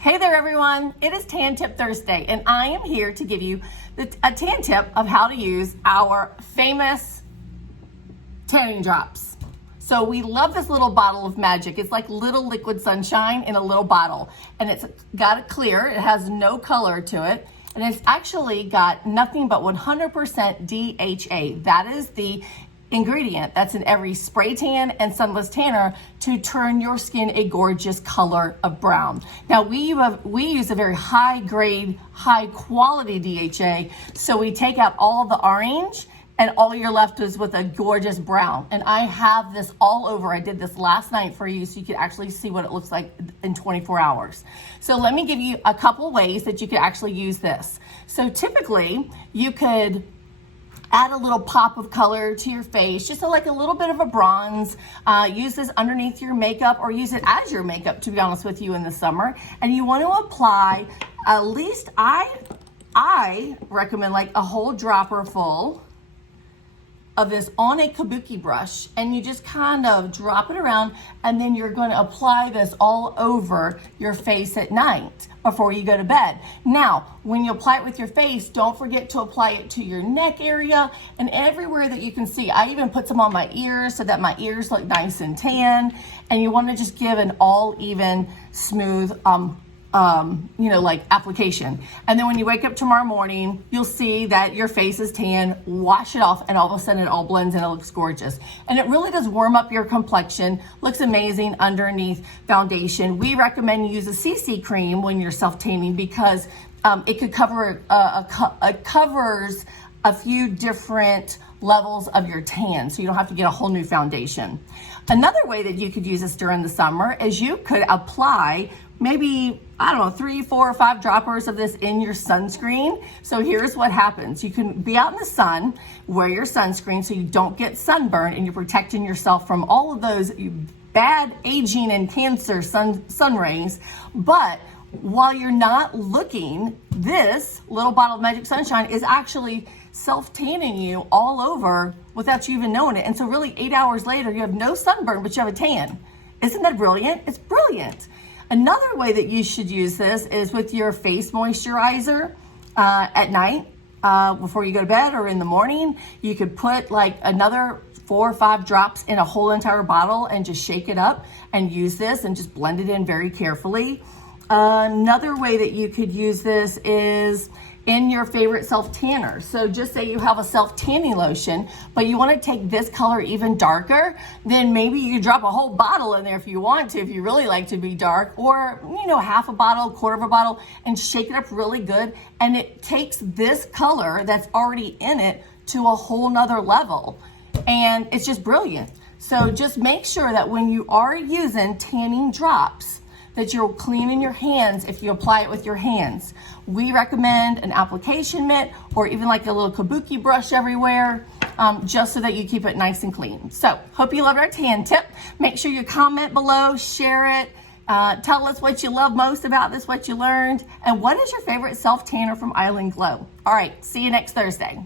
Hey there everyone, it is Tan Tip Thursday and I am here to give you a tan tip of how to use our famous tanning drops. So we love this little bottle of magic. It's like little liquid sunshine in a little bottle, and it's got it clear, it has no color to it, and it's actually got nothing but 100% DHA. That is the ingredient that's in every spray tan and sunless tanner to turn your skin a gorgeous color of brown. Now we use a very high grade, high quality DHA, so we take out all the orange and all you're left is with a gorgeous brown. And I have this all over. I did this last night for you so you could actually see what it looks like in 24 hours. So let me give you a couple ways that you could actually use this. So typically you could add a little pop of color to your face, just like a little bit of a bronze. Use this underneath your makeup or use it as your makeup, to be honest with you, in the summer. And you want to apply at least, I recommend like a whole dropper full of this on a kabuki brush, and you just kind of drop it around, and then you're going to apply this all over your face at night before you go to bed. Now, when you apply it with your face, don't forget to apply it to your neck area and everywhere that you can see. I even put some on my ears so that my ears look nice and tan, and you want to just give an all even smooth like application. And then when you wake up tomorrow morning, you'll see that your face is tan, wash it off, and all of a sudden it all blends and it looks gorgeous. And it really does warm up your complexion, looks amazing underneath foundation. We recommend you use a CC cream when you're self-tanning because it could cover, it covers a few different levels of your tan, so you don't have to get a whole new foundation. Another way that you could use this during the summer is you could apply maybe, I don't know, 3, 4, or 5 droppers of this in your sunscreen. So here's what happens. You can be out in the sun, wear your sunscreen so you don't get sunburn, and you're protecting yourself from all of those bad aging and cancer sun rays. But while you're not looking, this little bottle of Magic Sunshine is actually self-tanning you all over without you even knowing it. And so really 8 hours later, you have no sunburn, but you have a tan. Isn't that brilliant? It's brilliant. Another way that you should use this is with your face moisturizer at night before you go to bed or in the morning. You could put like another 4 or 5 drops in a whole entire bottle and just shake it up and use this and just blend it in very carefully. Another way that you could use this is in your favorite self-tanner. So just say you have a self-tanning lotion, but you want to take this color even darker, then maybe you drop a whole bottle in there if you want to, if you really like to be dark, or half a bottle, quarter of a bottle, and shake it up really good. And it takes this color that's already in it to a whole nother level. And it's just brilliant. So just make sure that when you are using tanning drops, that you're cleaning your hands if you apply it with your hands. We recommend an application mitt or even like a little kabuki brush everywhere, just so that you keep it nice and clean. So hope you loved our tan tip. Make sure you comment below, share it, tell us what you love most about this, what you learned, and what is your favorite self-tanner from Island Glow. All right, see you next Thursday.